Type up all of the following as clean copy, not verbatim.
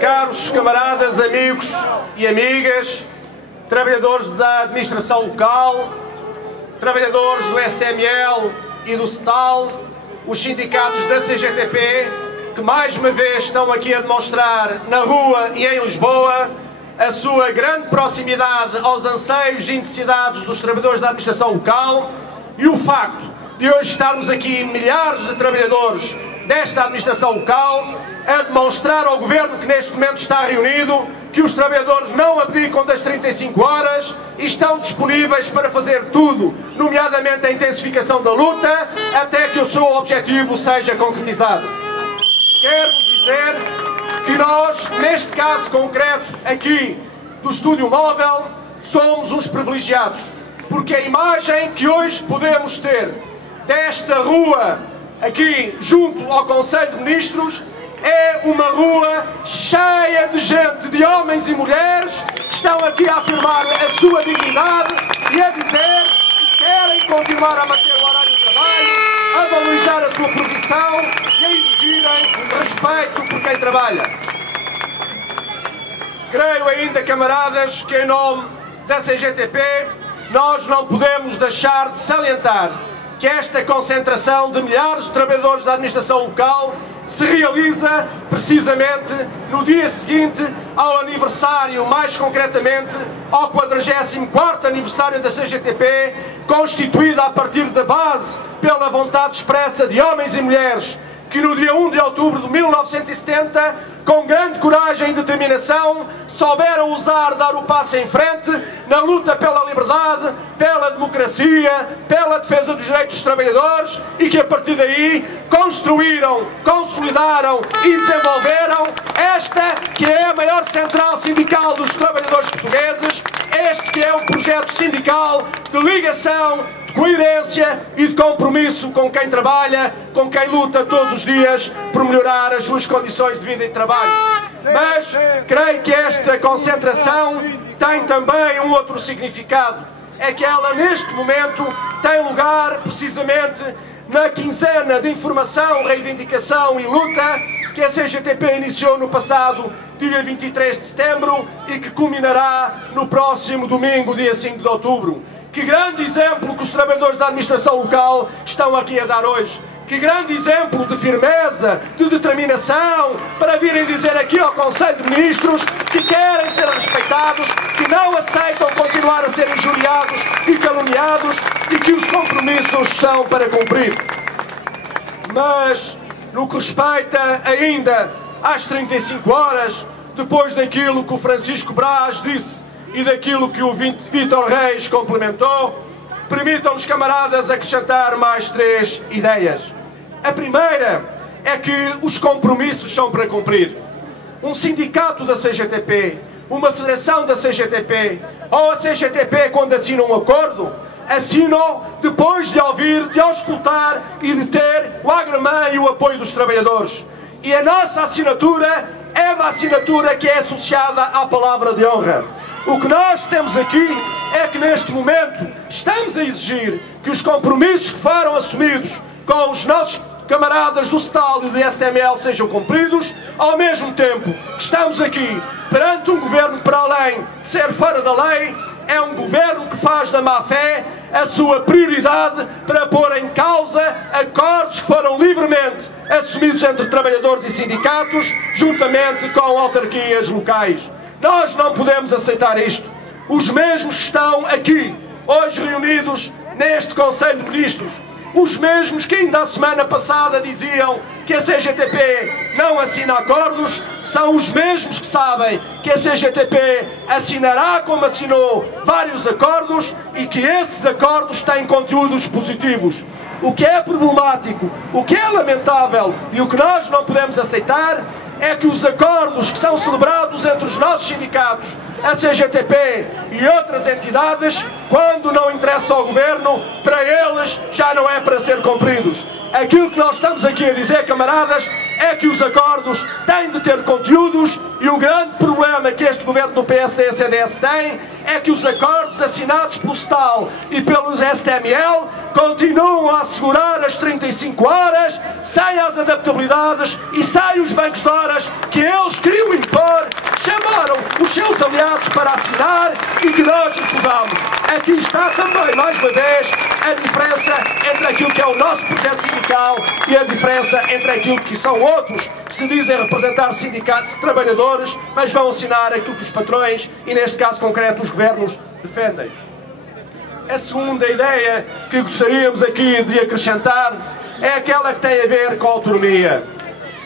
Caros camaradas, amigos e amigas, trabalhadores da administração local, trabalhadores do STML e do STAL, os sindicatos da CGTP, que mais uma vez estão aqui a demonstrar na rua e em Lisboa a sua grande proximidade aos anseios e necessidades dos trabalhadores da administração local, e o facto de hoje estarmos aqui milhares de trabalhadores desta administração local a demonstrar ao Governo que neste momento está reunido que os trabalhadores não abdicam das 35 horas e estão disponíveis para fazer tudo, nomeadamente a intensificação da luta, até que o seu objetivo seja concretizado. Quero-vos dizer que nós, neste caso concreto aqui do Estúdio Móvel, somos uns privilegiados, porque a imagem que hoje podemos ter desta rua aqui junto ao Conselho de Ministros é uma rua cheia de gente, de homens e mulheres que estão aqui a afirmar a sua dignidade e a dizer que querem continuar a manter o horário de trabalho, a valorizar a sua profissão e a exigirem respeito por quem trabalha. Creio ainda, camaradas, que em nome da CGTP nós não podemos deixar de salientar que esta concentração de milhares de trabalhadores da administração local se realiza precisamente no dia seguinte ao aniversário, mais concretamente ao 44º aniversário da CGTP, constituída a partir da base pela vontade expressa de homens e mulheres que no dia 1 de outubro de 1970, com grande coragem e determinação, souberam dar o passo em frente na luta pela liberdade, pela democracia, pela defesa dos direitos dos trabalhadores e que a partir daí construíram, consolidaram e desenvolveram esta que é a maior central sindical dos trabalhadores portugueses, este que é um projeto sindical de ligação, de coerência e de compromisso com quem trabalha, com quem luta todos os dias por melhorar as suas condições de vida e de trabalho. Mas creio que esta concentração tem também um outro significado. É que ela neste momento tem lugar precisamente na quinzena de informação, reivindicação e luta que a CGTP iniciou no passado dia 23 de setembro e que culminará no próximo domingo, dia 5 de outubro. Que grande exemplo que os trabalhadores da administração local estão aqui a dar hoje. Que grande exemplo de firmeza, de determinação, para virem dizer aqui ao Conselho de Ministros que querem ser respeitados, que não aceitam continuar a ser injuriados e caluniados e que os compromissos são para cumprir. Mas, no que respeita ainda às 35 horas, depois daquilo que o Francisco Brás disse e daquilo que o Vítor Reis complementou, permitam-nos, camaradas, acrescentar mais 3 ideias. A primeira é que os compromissos são para cumprir. Um sindicato da CGTP, uma federação da CGTP, ou a CGTP, quando assina um acordo, assinam depois de ouvir, de auscultar e de ter o agremã e o apoio dos trabalhadores. E a nossa assinatura é uma assinatura que é associada à palavra de honra. O que nós temos aqui é que neste momento estamos a exigir que os compromissos que foram assumidos com os nossos camaradas do STAL e do STML sejam cumpridos, ao mesmo tempo que estamos aqui perante um governo que, para além de ser fora da lei, é um governo que faz da má-fé a sua prioridade para pôr em causa acordos que foram livremente assumidos entre trabalhadores e sindicatos, juntamente com autarquias locais. Nós não podemos aceitar isto. Os mesmos que estão aqui, hoje reunidos neste Conselho de Ministros, os mesmos que ainda a semana passada diziam que a CGTP não assina acordos, são os mesmos que sabem que a CGTP assinará, como assinou, vários acordos e que esses acordos têm conteúdos positivos. O que é problemático, o que é lamentável e o que nós não podemos aceitar é que os acordos que são celebrados entre os nossos sindicatos, a CGTP e outras entidades, quando não interessa ao Governo, para eles já não é para ser cumpridos. Aquilo que nós estamos aqui a dizer, camaradas, é que os acordos têm de ter conteúdos, e o grande problema que este governo do PSD e CDS tem é que os acordos assinados pelo STAL e pelos STML continuam a assegurar as 35 horas, sem as adaptabilidades e sem os bancos de horas que eles queriam impor, chamaram os seus aliados para assinar e que nós impusamos. Aqui está também, mais uma vez, a diferença entre aquilo que é o nosso projeto sindical e a diferença entre aquilo que são outros que se dizem representar sindicatos de trabalhadores, mas vão assinar aquilo que os patrões, e neste caso concreto os governos, defendem. A segunda ideia que gostaríamos aqui de acrescentar é aquela que tem a ver com a autonomia.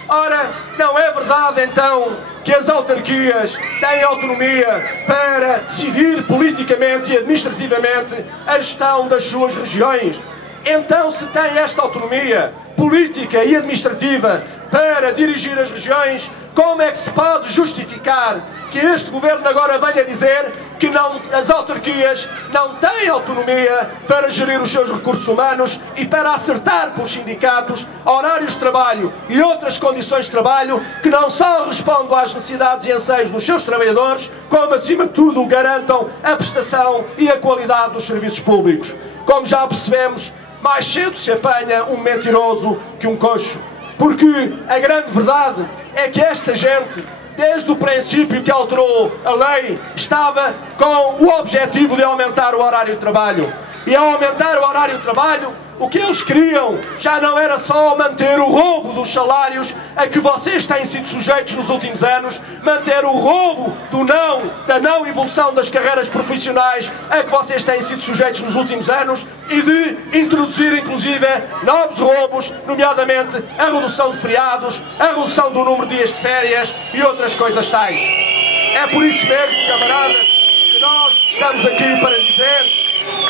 Ora, não é verdade então que as autarquias têm autonomia para decidir politicamente e administrativamente a gestão das suas regiões? Então, se tem esta autonomia política e administrativa para dirigir as regiões, como é que se pode justificar que este governo agora venha dizer que as autarquias não têm autonomia para gerir os seus recursos humanos e para acertar com os sindicatos horários de trabalho e outras condições de trabalho que não só respondam às necessidades e anseios dos seus trabalhadores, como acima de tudo garantam a prestação e a qualidade dos serviços públicos? Como já percebemos, mais cedo se apanha um mentiroso que um coxo. Porque a grande verdade é que esta gente, desde o princípio que alterou a lei, estava com o objetivo de aumentar o horário de trabalho. E ao aumentar o horário de trabalho, o que eles queriam já não era só manter o roubo dos salários a que vocês têm sido sujeitos nos últimos anos, manter o roubo da não evolução das carreiras profissionais a que vocês têm sido sujeitos nos últimos anos, e de introduzir inclusive novos roubos, nomeadamente a redução de feriados, a redução do número de dias de férias e outras coisas tais. É por isso mesmo, camaradas, que nós estamos aqui para dizer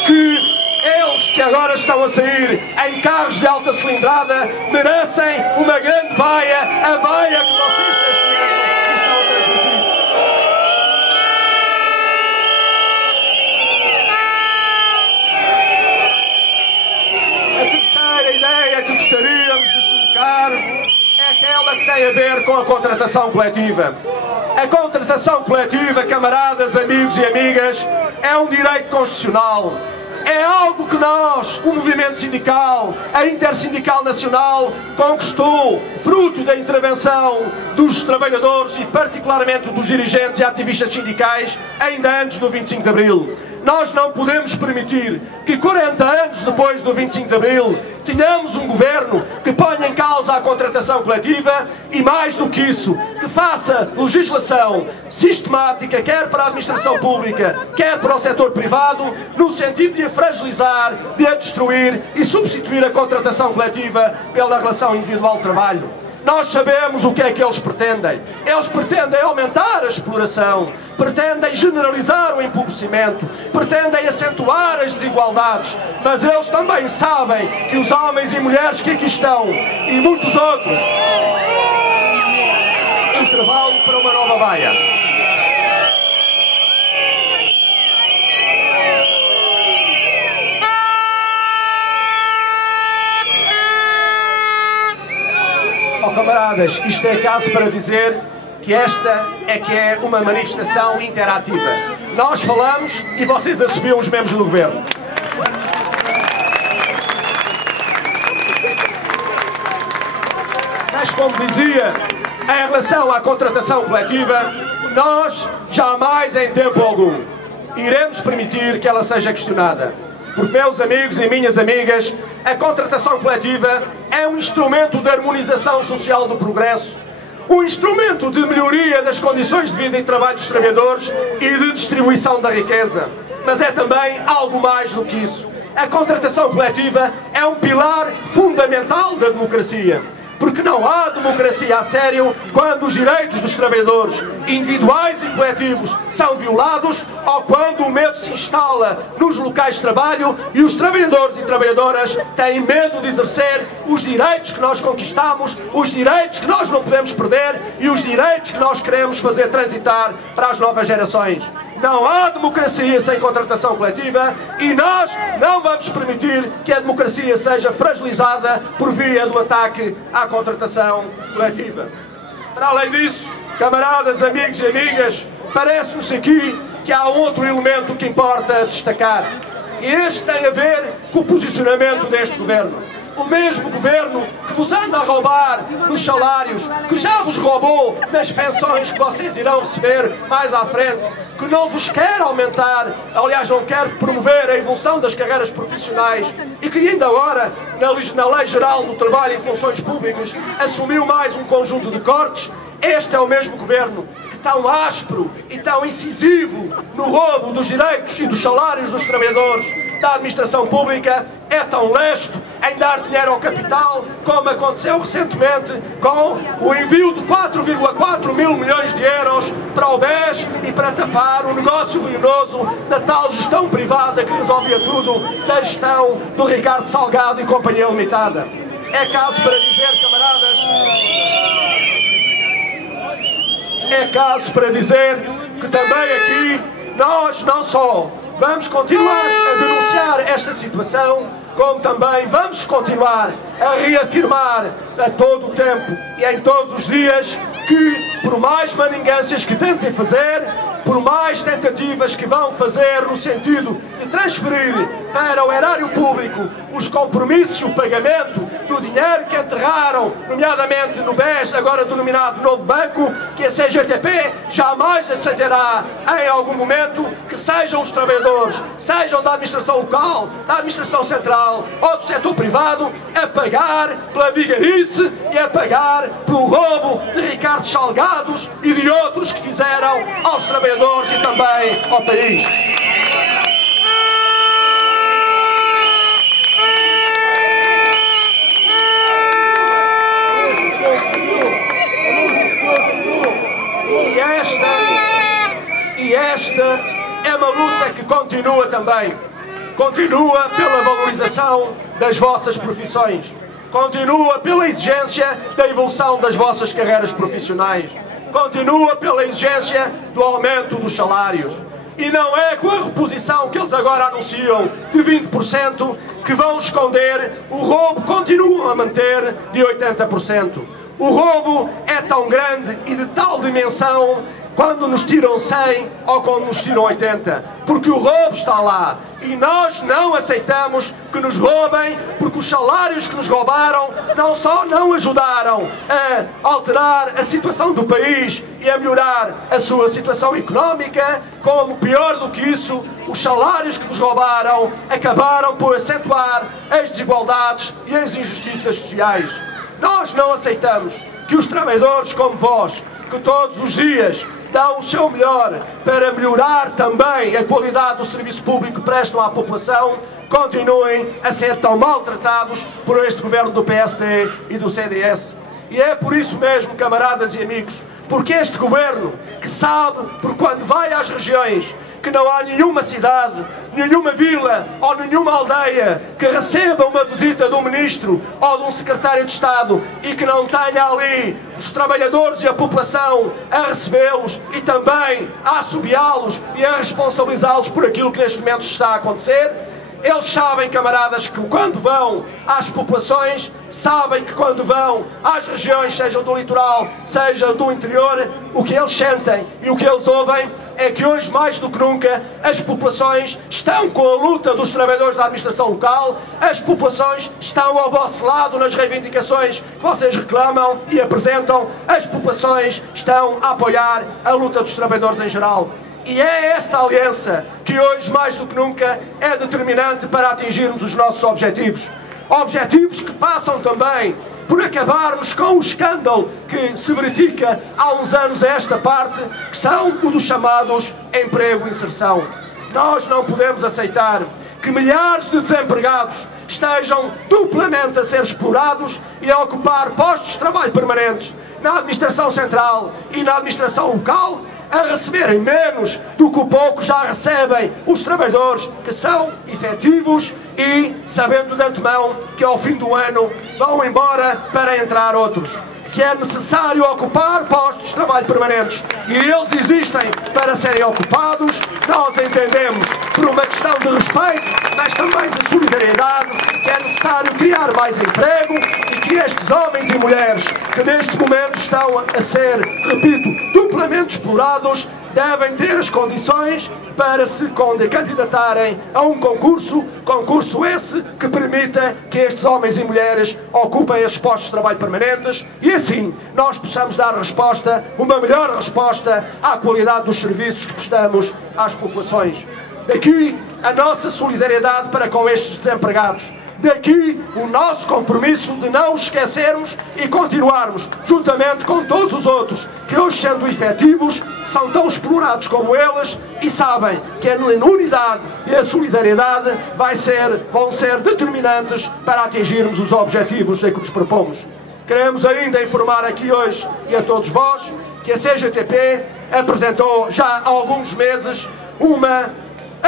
que eles que agora estão a sair em carros de alta cilindrada merecem uma grande vaia, a vaia que vocês neste momento estão a transmitir. A terceira ideia que gostaríamos de colocar é aquela que tem a ver com a contratação coletiva. A contratação coletiva, camaradas, amigos e amigas, é um direito constitucional. É algo que nós, o movimento sindical, a Intersindical Nacional, conquistou, fruto da intervenção dos trabalhadores e particularmente dos dirigentes e ativistas sindicais, ainda antes do 25 de Abril. Nós não podemos permitir que 40 anos depois do 25 de Abril tenhamos um governo que ponha em causa a contratação coletiva e, mais do que isso, que faça legislação sistemática, quer para a administração pública, quer para o setor privado, no sentido de a fragilizar, de a destruir e substituir a contratação coletiva pela relação individual de trabalho. Nós sabemos o que é que eles pretendem. Eles pretendem aumentar a exploração, pretendem generalizar o empobrecimento, pretendem acentuar as desigualdades, mas eles também sabem que os homens e mulheres que aqui estão, e muitos outros, intervalo para uma nova vaia. Camaradas, isto é caso para dizer que esta é que é uma manifestação interativa. Nós falamos e vocês assobiam os membros do governo. Mas, como dizia, em relação à contratação coletiva, nós jamais, em tempo algum, iremos permitir que ela seja questionada. Porque, meus amigos e minhas amigas, a contratação coletiva é um instrumento de harmonização social do progresso, um instrumento de melhoria das condições de vida e trabalho dos trabalhadores e de distribuição da riqueza. Mas é também algo mais do que isso. A contratação coletiva é um pilar fundamental da democracia. Porque não há democracia a sério quando os direitos dos trabalhadores, individuais e coletivos, são violados, ou quando o medo se instala nos locais de trabalho e os trabalhadores e trabalhadoras têm medo de exercer os direitos que nós conquistamos, os direitos que nós não podemos perder e os direitos que nós queremos fazer transitar para as novas gerações. Não há democracia sem contratação coletiva e nós não vamos permitir que a democracia seja fragilizada por via do ataque à contratação coletiva. Para além disso, camaradas, amigos e amigas, parece-nos aqui que há outro elemento que importa destacar. E este tem a ver com o posicionamento deste governo. O mesmo governo que vos anda a roubar nos salários, que já vos roubou nas pensões que vocês irão receber mais à frente, que não vos quer aumentar, aliás não quer promover a evolução das carreiras profissionais e que ainda agora, na Lei Geral do Trabalho e Funções Públicas, assumiu mais um conjunto de cortes. Este é o mesmo governo que, tão áspero e tão incisivo no roubo dos direitos e dos salários dos trabalhadores da administração pública, é tão lesto em dar dinheiro ao capital, como aconteceu recentemente com o envio de 4,4 mil milhões de euros para o BES e para tapar o negócio ruinoso da tal gestão privada que resolvia tudo, da gestão do Ricardo Salgado e Companhia Limitada. É caso para dizer, camaradas, que também aqui nós não só vamos continuar a denunciar esta situação, como também vamos continuar a reafirmar a todo o tempo e em todos os dias que, por mais maningâncias que tentem fazer, por mais tentativas que vão fazer no sentido de transferir para o erário público os compromissos e o pagamento do dinheiro que enterraram, nomeadamente no BES, agora denominado Novo Banco, que a CGTP jamais aceitará em algum momento que sejam os trabalhadores, sejam da administração local, da administração central ou do setor privado, a pagar pela vigarice e a pagar pelo roubo de Ricardo Salgados e de outros que fizeram aos trabalhadores e também ao país. E esta é uma luta que continua também. Continua pela valorização das vossas profissões. Continua pela exigência da evolução das vossas carreiras profissionais. Continua pela exigência do aumento dos salários. E não é com a reposição que eles agora anunciam de 20% que vão esconder o roubo que continuam a manter de 80%. O roubo é tão grande e de tal dimensão quando nos tiram 100 ou quando nos tiram 80, porque o roubo está lá e nós não aceitamos que nos roubem, porque os salários que nos roubaram não só não ajudaram a alterar a situação do país e a melhorar a sua situação económica, como pior do que isso, os salários que vos roubaram acabaram por acentuar as desigualdades e as injustiças sociais. Nós não aceitamos que os trabalhadores como vós, que todos os dias dão o seu melhor para melhorar também a qualidade do serviço público que prestam à população, continuem a ser tão maltratados por este governo do PSD e do CDS. E é por isso mesmo, camaradas e amigos, porque este governo, que sabe, por quando vai às regiões, que não há nenhuma cidade, nenhuma vila ou nenhuma aldeia que receba uma visita de um ministro ou de um secretário de Estado e que não tenha ali os trabalhadores e a população a recebê-los e também a assobiá-los e a responsabilizá-los por aquilo que neste momento está a acontecer. Eles sabem, camaradas, que quando vão às populações, sabem que quando vão às regiões, seja do litoral, seja do interior, o que eles sentem e o que eles ouvem é que hoje, mais do que nunca, as populações estão com a luta dos trabalhadores da administração local, as populações estão ao vosso lado nas reivindicações que vocês reclamam e apresentam, as populações estão a apoiar a luta dos trabalhadores em geral. E é esta aliança que hoje, mais do que nunca, é determinante para atingirmos os nossos objetivos. Objetivos que passam também por acabarmos com o escândalo que se verifica há uns anos a esta parte, que são o dos chamados emprego e inserção. Nós não podemos aceitar que milhares de desempregados estejam duplamente a ser explorados e a ocupar postos de trabalho permanentes na administração central e na administração local, a receberem menos do que o pouco já recebem os trabalhadores que são efetivos e sabendo de antemão que ao fim do ano vão embora para entrar outros. se é necessário ocupar postos de trabalho permanentes e eles existem para serem ocupados, nós entendemos, por uma questão de respeito, mas também de solidariedade, que é necessário criar mais emprego e que estes homens e mulheres que neste momento estão a ser, repito, duplamente explorados, devem ter as condições para se candidatarem a um concurso esse que permita que estes homens e mulheres ocupem esses postos de trabalho permanentes e assim nós possamos dar resposta, uma melhor resposta à qualidade dos serviços que prestamos às populações. Daqui a nossa solidariedade para com estes desempregados. Daqui o nosso compromisso de não os esquecermos e continuarmos, juntamente com todos os outros, que hoje, sendo efetivos, são tão explorados como eles e sabem que a unidade e a solidariedade vão ser determinantes para atingirmos os objetivos a que nos propomos. Queremos ainda informar aqui hoje e a todos vós que a CGTP apresentou já há alguns meses uma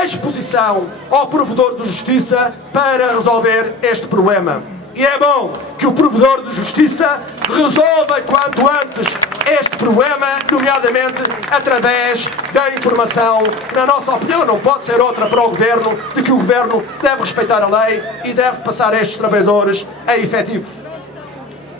exposição ao Provedor de Justiça para resolver este problema. E é bom que o Provedor de Justiça resolva quanto antes este problema, nomeadamente através da informação, que na nossa opinião não pode ser outra para o Governo, de que o Governo deve respeitar a lei e deve passar estes trabalhadores a efetivos.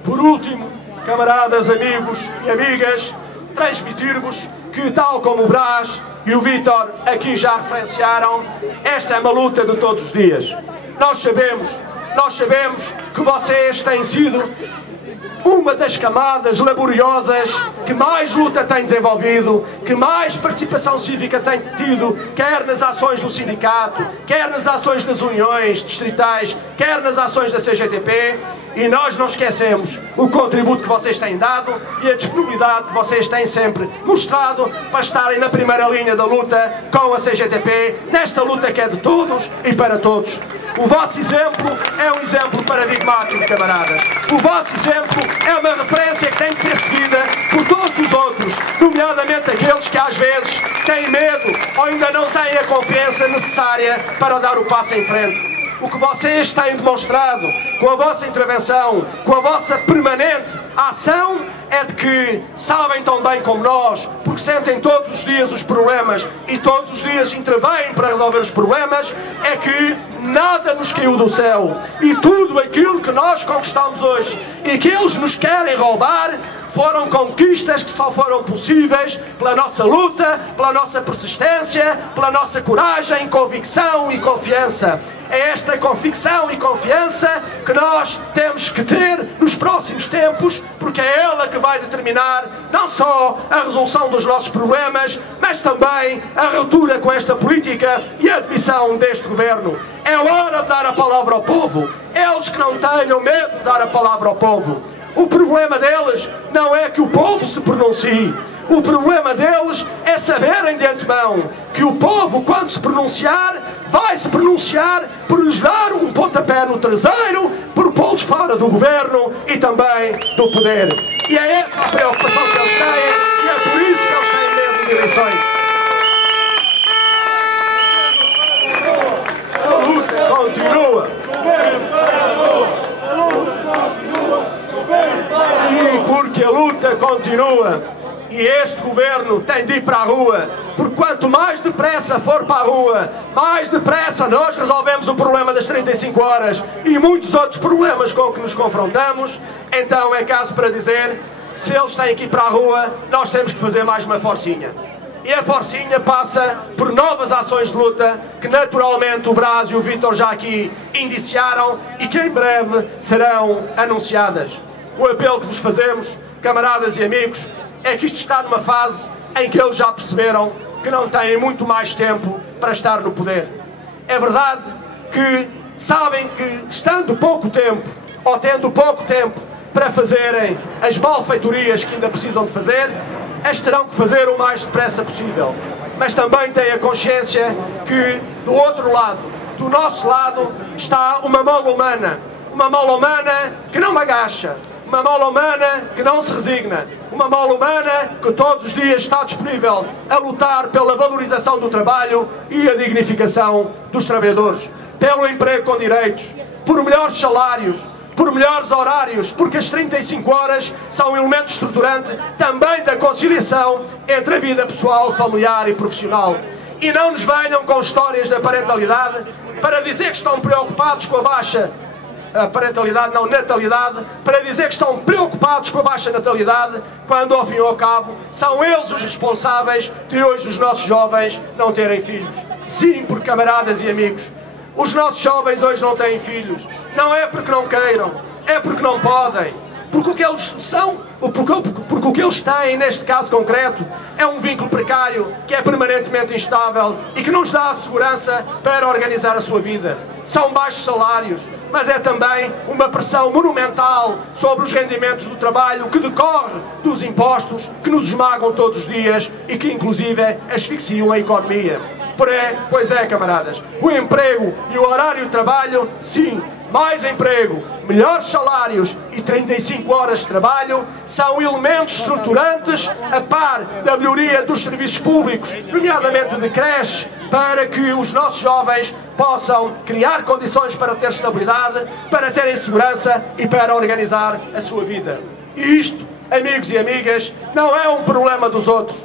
Por último, camaradas, amigos e amigas, transmitir-vos que, tal como o Brás e o Vítor aqui já referenciaram, esta é uma luta de todos os dias. Nós sabemos que vocês têm sido uma das camadas laboriosas que mais luta tem desenvolvido, que mais participação cívica tem tido, quer nas ações do sindicato, quer nas ações das uniões distritais, quer nas ações da CGTP, e nós não esquecemos o contributo que vocês têm dado e a disponibilidade que vocês têm sempre mostrado para estarem na primeira linha da luta com a CGTP, nesta luta que é de todos e para todos. O vosso exemplo é um exemplo paradigmático, camaradas. O vosso exemplo é uma referência que tem de ser seguida por todos os outros, nomeadamente aqueles que às vezes têm medo ou ainda não têm a confiança necessária para dar o passo em frente. O que vocês têm demonstrado com a vossa intervenção, com a vossa permanente ação, é de que sabem tão bem como nós, porque sentem todos os dias os problemas e todos os dias intervêm para resolver os problemas, é que nada nos caiu do céu. E tudo aquilo que nós conquistamos hoje e que eles nos querem roubar foram conquistas que só foram possíveis pela nossa luta, pela nossa persistência, pela nossa coragem, convicção e confiança. É esta convicção e confiança que nós temos que ter nos próximos tempos, porque é ela que vai determinar não só a resolução dos nossos problemas, mas também a ruptura com esta política e a demissão deste governo. É hora de dar a palavra ao povo. Eles que não tenham medo de dar a palavra ao povo. O problema deles não é que o povo se pronuncie. O problema deles é saberem de antemão que o povo, quando se pronunciar, vai se pronunciar por lhes dar um pontapé no traseiro, por pô-los fora do governo e também do poder. E é essa a preocupação que eles têm e é por isso que eles têm medo de eleições. A luta continua. E porque a luta continua e este governo tem de ir para a rua, porque quanto mais depressa for para a rua, mais depressa nós resolvemos o problema das 35 horas e muitos outros problemas com que nos confrontamos, então é caso para dizer, se eles têm que ir para a rua, nós temos que fazer mais uma forcinha. E a forcinha passa por novas ações de luta que naturalmente o Brás e o Vítor já aqui indiciaram e que em breve serão anunciadas. O apelo que vos fazemos, camaradas e amigos, é que isto está numa fase em que eles já perceberam que não têm muito mais tempo para estar no poder. É verdade que sabem que, estando pouco tempo, ou tendo pouco tempo para fazerem as malfeitorias que ainda precisam de fazer, as terão que fazer o mais depressa possível. Mas também têm a consciência que, do outro lado, do nosso lado, está uma mola humana que não agacha, uma mola humana que não se resigna, uma mola humana que todos os dias está disponível a lutar pela valorização do trabalho e a dignificação dos trabalhadores, pelo emprego com direitos, por melhores salários, por melhores horários, porque as 35 horas são um elemento estruturante também da conciliação entre a vida pessoal, familiar e profissional. E não nos venham com histórias da parentalidade para dizer que estão preocupados com a baixa natalidade, para dizer que estão preocupados com a baixa natalidade, quando ao fim e ao cabo são eles os responsáveis de hoje os nossos jovens não terem filhos. Sim, porque camaradas e amigos, os nossos jovens hoje não têm filhos. Não é porque não queiram, é porque não podem. Porque o que eles são, porque o que eles têm, neste caso concreto, é um vínculo precário que é permanentemente instável e que não lhes dá a segurança para organizar a sua vida. São baixos salários, mas é também uma pressão monumental sobre os rendimentos do trabalho que decorre dos impostos que nos esmagam todos os dias e que inclusive asfixiam a economia. Pois é, camaradas, o emprego e o horário de trabalho, sim, mais emprego, melhores salários e 35 horas de trabalho são elementos estruturantes a par da melhoria dos serviços públicos, nomeadamente de creche, para que os nossos jovens possam criar condições para ter estabilidade, para terem segurança e para organizar a sua vida. E isto, amigos e amigas, não é um problema dos outros,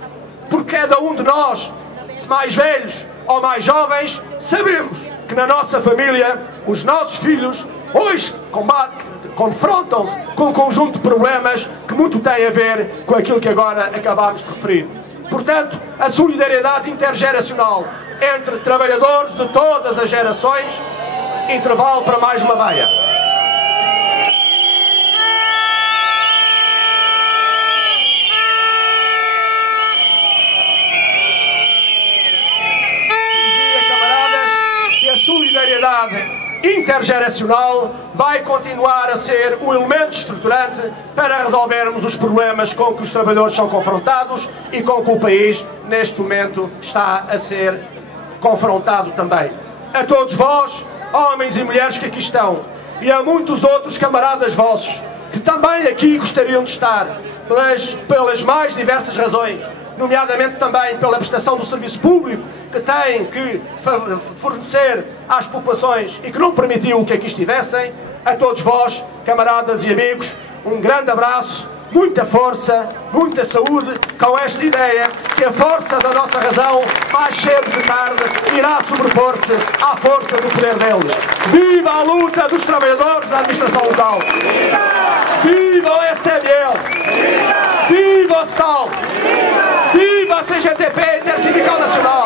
porque cada um de nós, se mais velhos ou mais jovens, sabemos que na nossa família os nossos filhos hoje confrontam-se com um conjunto de problemas que muito têm a ver com aquilo que agora acabámos de referir. Portanto, a solidariedade intergeracional entre trabalhadores de todas as gerações. Intervalo para mais uma vaia. Solidariedade intergeracional vai continuar a ser um elemento estruturante para resolvermos os problemas com que os trabalhadores são confrontados e com que o país, neste momento, está a ser confrontado também. A todos vós, homens e mulheres que aqui estão, e a muitos outros camaradas vossos, que também aqui gostariam de estar, pelas mais diversas razões, nomeadamente também pela prestação do serviço público que têm que fornecer às populações e que não permitiu que aqui estivessem. A todos vós, camaradas e amigos, um grande abraço, muita força, muita saúde, com esta ideia que a força da nossa razão, mais cedo que tarde, irá sobrepor-se à força do poder deles. Viva a luta dos trabalhadores da administração local! Viva o STML! Viva o STAL! Viva a CGTP Intersindical Nacional!